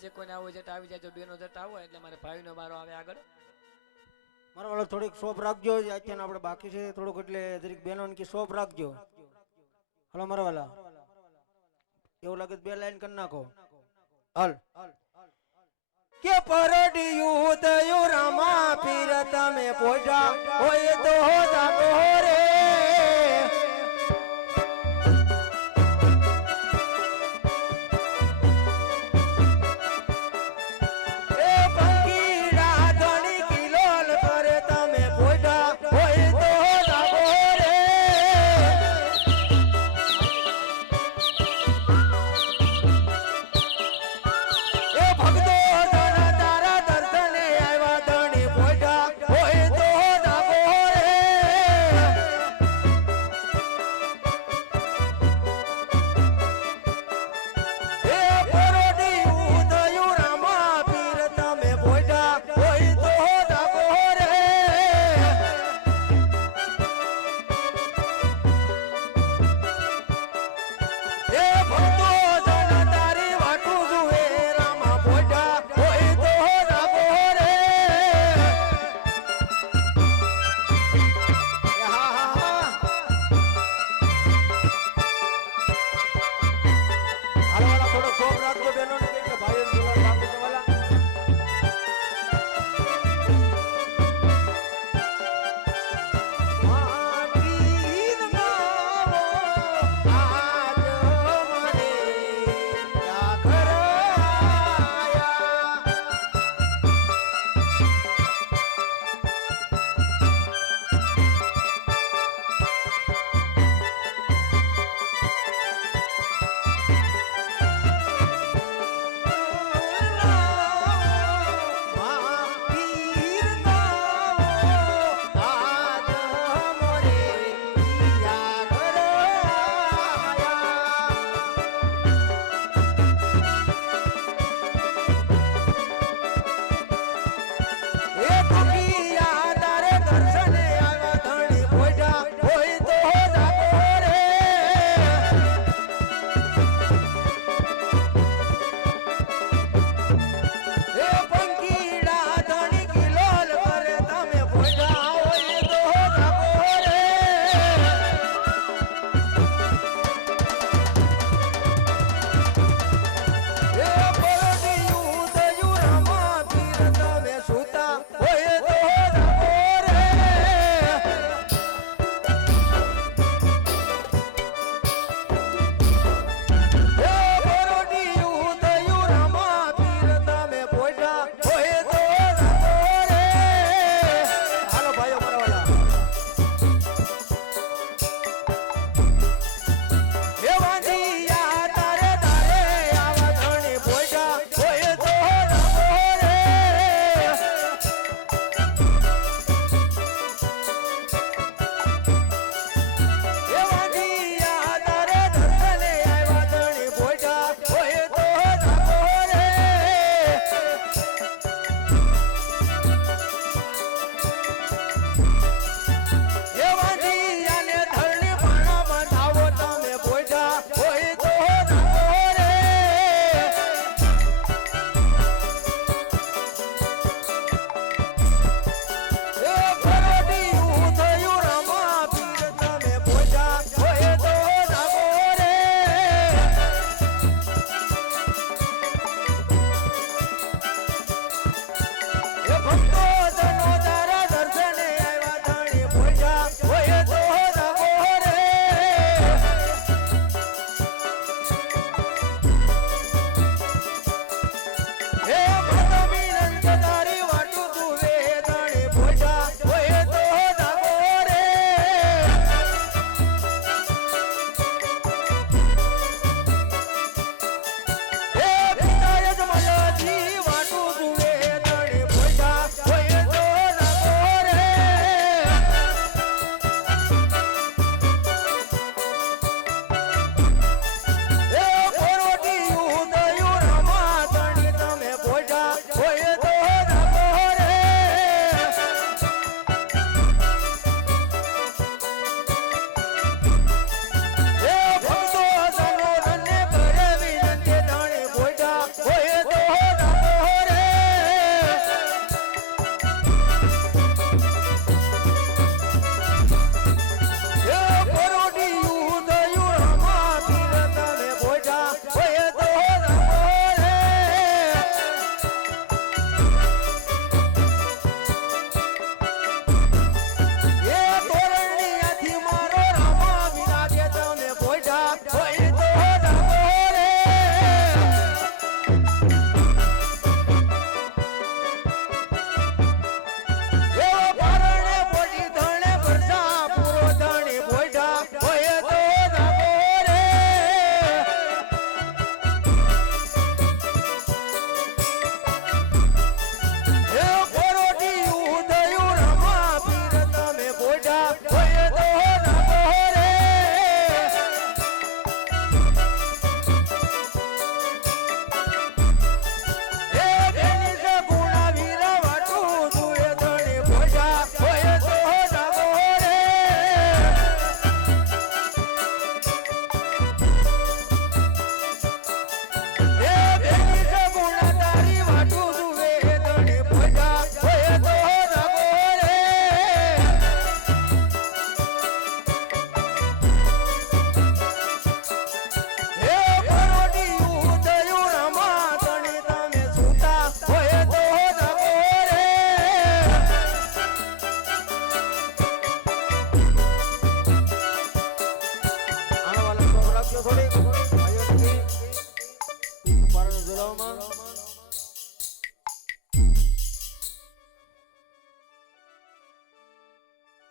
જે કોઈને આવું જટ આવી જાય, જો બેનો જટ આવો એટલે મારે ભાઈનો બારો આવે આગળ. મારા વાળો થોડીક શોપ રાખજો, અત્યારે આપણે બાકી છે થોડુંક, એટલે જરીક બેનો કે શોપ રાખજો. હલો મારા વાલા, એવું લાગે બે લાઈન કરી નાખો. હાલ કે પરડિયું દયું રામા પીર તમે પોજા હોય તો જાગો રે.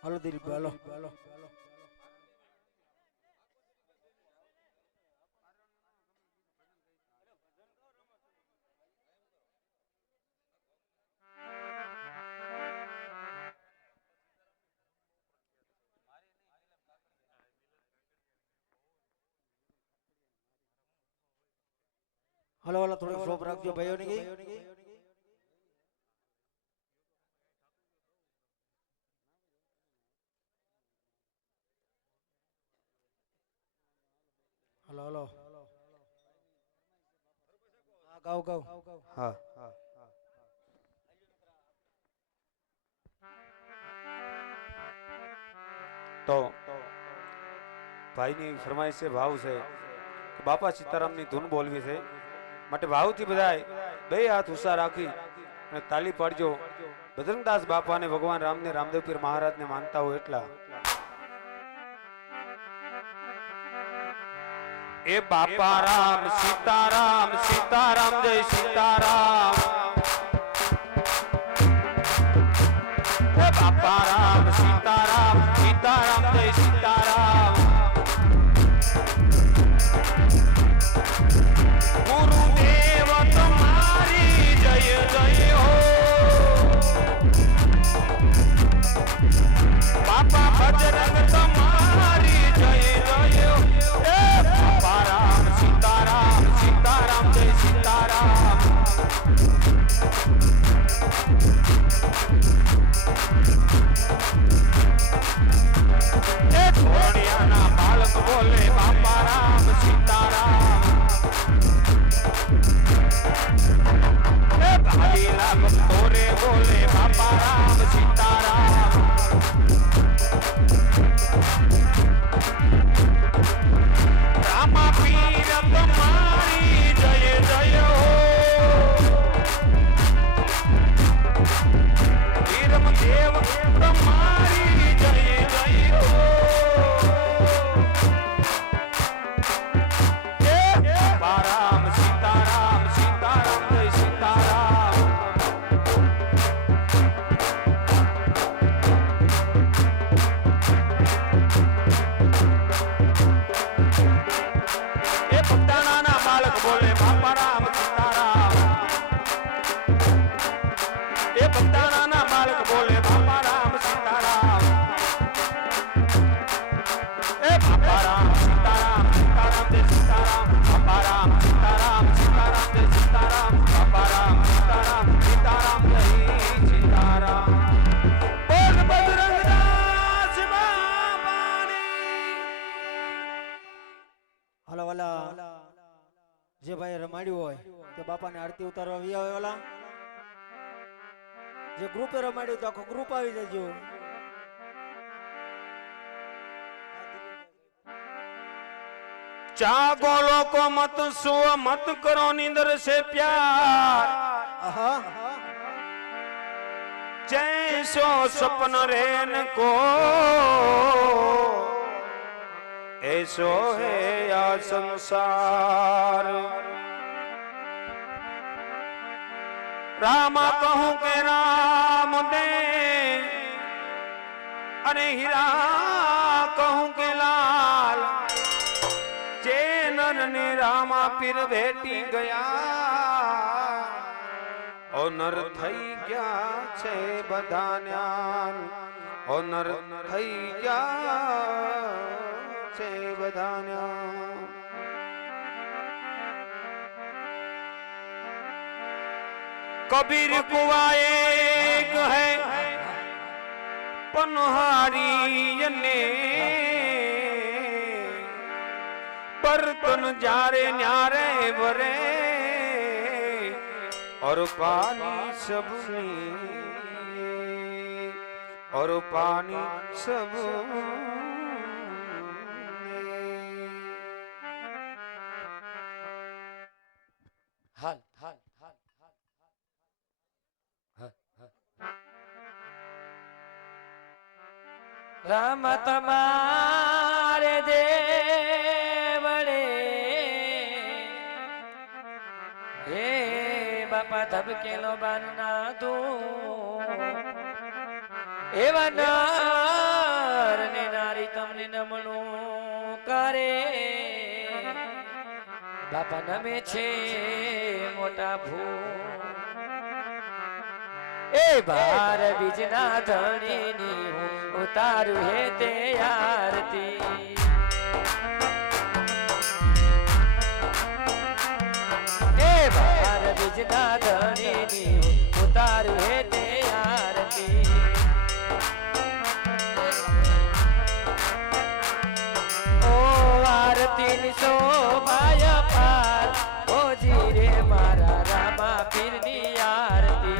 હાલો દિલીપભાઈ હાલો. હાલો હાલો થોડીક શોપ રાખજો ભાઈઓની ગઈ. હાલો હાલો હા ગાવ ગાવ હા તો ભાઈની ફરમાઈશ છે, ભાવ છે કે બાપા સીતારામની ધૂન બોલવી છે, માટે ભાવથી બધાય બે હાથ ઊંચા રાખી અને તાલી પાડજો. બજરંગદાસ બાપાને ભગવાન રામને રામદેવ પીર મહારાજને માનતા હોય એટલા. એ બાપા રામ સીતારામ સીતારામ જય સીતારામ. એ બાપા રામ સીતારામ સીતારામ જય સીતારામ. ગુરુદેવ તમારી જય જય હો. બાપા બજરંગ તમારી જય જય હો. એ બાપા રામ સીતારામ સીતારામ જય સીતારામ. એ ધોળિયાના બાળક બોલે બાપા રામ સીતારામ. એ ભાલીલા ભક્તોરે બોલે બાપા રામ સીતારામ. રામા પીર તમારી જય જય હો. વીરમ દેવ તમારી જય જય હો. બાપા રામ સીતારામ સીતારામ જય સીતારામ. એ ભક્તાણાના બાળક બોલે બાપા રામ સીતારામ. એ ભક્તાણાના બાળક બોલે બાપા રામ સીતારામ. એ બાપા રામ સીતારામ સીતારામ જય સીતારામ. બાપા રામ સીતારામ સીતારામ જય સીતારામ. બાપા રામ સીતારામ સીતારામ જય સીતારામ. બોલ બજરંગદાસ બાપાની. હાલો વાલા જે ભાઈ રમાડ્યું હોય તે બાપાને આરતી ઉતારવા વી આવે વાલા. જે ગ્રુપે રમાડ્યું તો આખું ગ્રુપ આવી જજો. જાગો લોકો મત સુઓ મત કરો નીંદર से प्यार. આહા जैसो सपन रेन को ऐसो है या संसार. रामा कहूं के राम दे अरे हीरा कहूं के लाल. जे नर ने रामा पीर भेटी गया ઓ નર થઈ ગયા છે બધા જ્ઞાન. ઓ નર થઈ ગયા છે બધા જ્ઞાન. કબીર કુવા એક હૈ પનહારી ને બર્તન જારે ન્યારે વરે और पानी सबनी और पानी सब. હાલ હાલ હાલ રામ તમારે દેવડે હે બાપા ધબકેલો બાન ના દો એવા ના બાપા નમે છે મોટા ભૂ એ બાર બીજના ધણીની હું ઉતારું હે તે આરતી એ બાર બીજના ધણીની હું ઉતારું હે તે આરતી ઓ આરતીની શોભાય પાર ઓ જીરે મારા રામા પીરની આરતી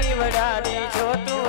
દીવડાની જો તું